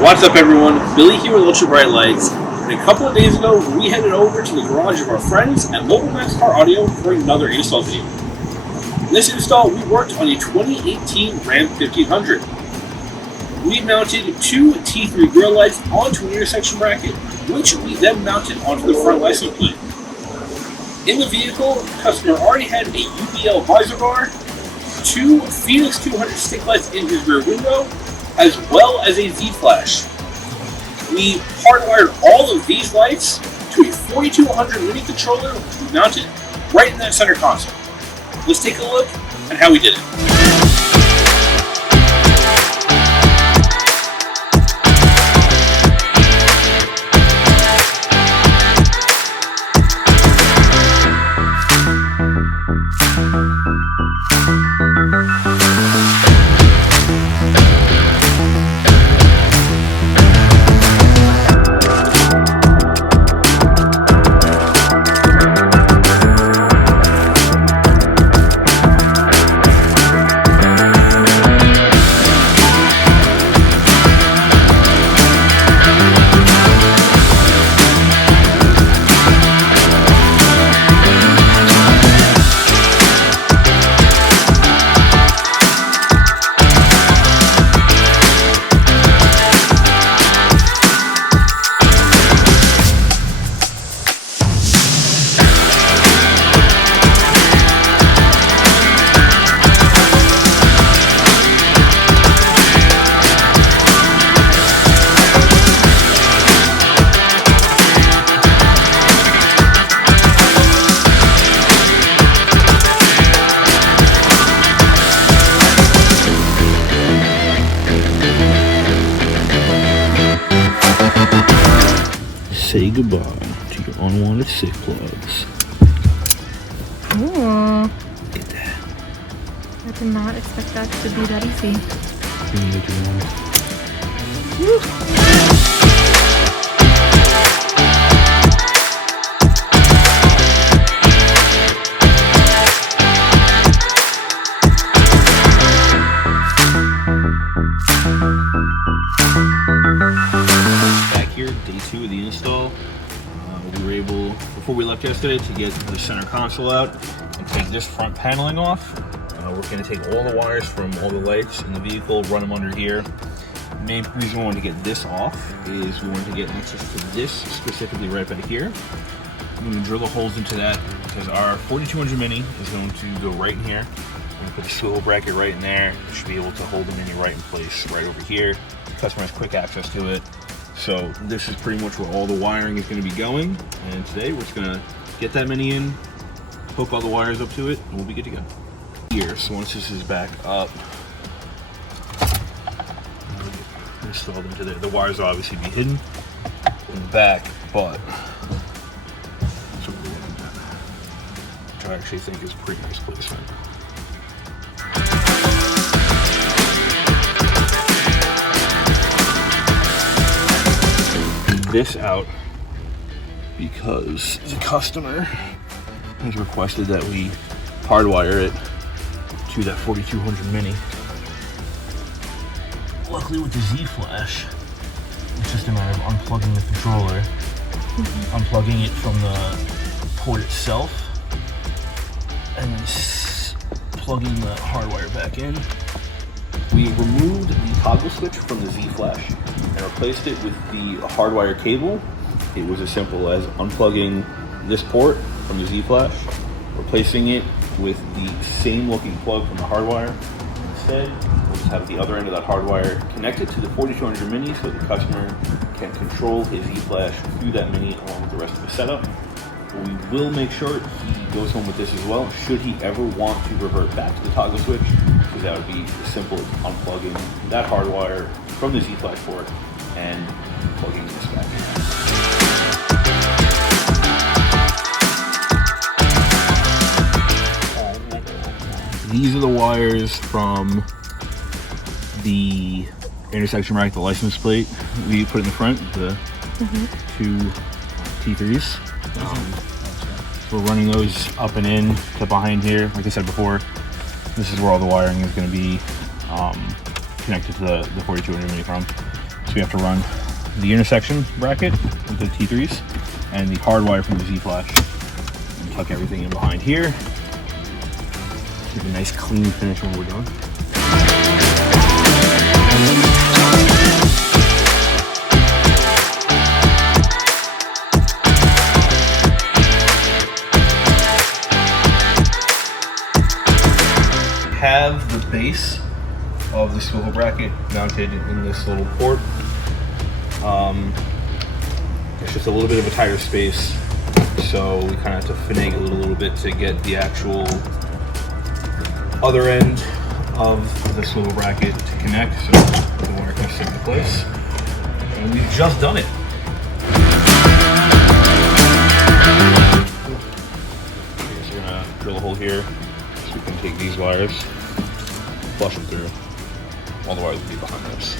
What's up, everyone? Billy here with Ultra Bright Lights. And a couple of days ago, we headed over to the garage of our friends at Mobile Max Car Audio for another install video. In this install, we worked on a 2018 Ram 1500. We mounted two T3 grill lights onto an intersection bracket, which we then mounted onto the front license plate. In the vehicle, the customer already had a UBL visor bar, two Phoenix 200 stick lights in his rear window, as well as a Z-Flash. We hardwired all of these lights to a 4200 mini controller, which we mounted right in that center console. Let's take a look at how we did it. Say goodbye to your unwanted sick plugs. Ooh. Get that. I did not expect that to be that easy. Back here, day 2 of the install. We were able, before we left yesterday, to get the center console out and take this front paneling off. We're going to take all the wires from all the lights in the vehicle, run them under here. The main reason we wanted to get this off is we wanted to get access to this specifically right back here. I'm going to drill the holes into that because our 4200 Mini is going to go right in here. We're going to put the swivel bracket right in there. We should be able to hold the Mini right in place right over here. The customer has quick access to it. So this is pretty much where all the wiring is going to be going. And today we're just going to get that Mini in, hook all the wires up to it, and we'll be good to go. Here, so once this is back up, installed into there. The wires will obviously be hidden in the back, but that's what we're looking at, which I actually think is pretty nice placement. This out because the customer has requested that we hardwire it to that 4200 Mini. Luckily with the Z-Flash, it's just a matter of unplugging the controller, unplugging it from the port itself, and then plugging the hardwire back in. We removed the toggle switch from the Z-Flash and replaced it with the hardwire cable. It was as simple as unplugging this port from the Z-Flash, replacing it with the same looking plug from the hardwire. Instead, we'll just have the other end of that hardwire connected to the 4200 Mini so the customer can control his Z-Flash through that Mini along with the rest of the setup. We will make sure he goes home with this as well, should he ever want to revert back to the toggle switch, because that would be as simple as unplugging that hardwire from the Z-Flash port and plugging this back in. These are the wires from the intersection rack, the license plate we put in the front, the two T3s. So we're running those up and in to behind here. Like I said before, this is where all the wiring is going to be connected to the 4200 Mini from. So we we have to run the intersection bracket with the T3s and the hard wire from the Z-Flash. And tuck everything in behind here. Give a nice clean finish when we're done. Have the base of the swivel bracket mounted in this little port. It's just a little bit of a tighter space, so we kind of have to finagle it a little bit to get the actual other end of the swivel bracket to connect, so the wire can sit in place. And we've just done it. Okay, so we're gonna drill a hole here so we can take these wires, flush them through. All the wires will be behind us.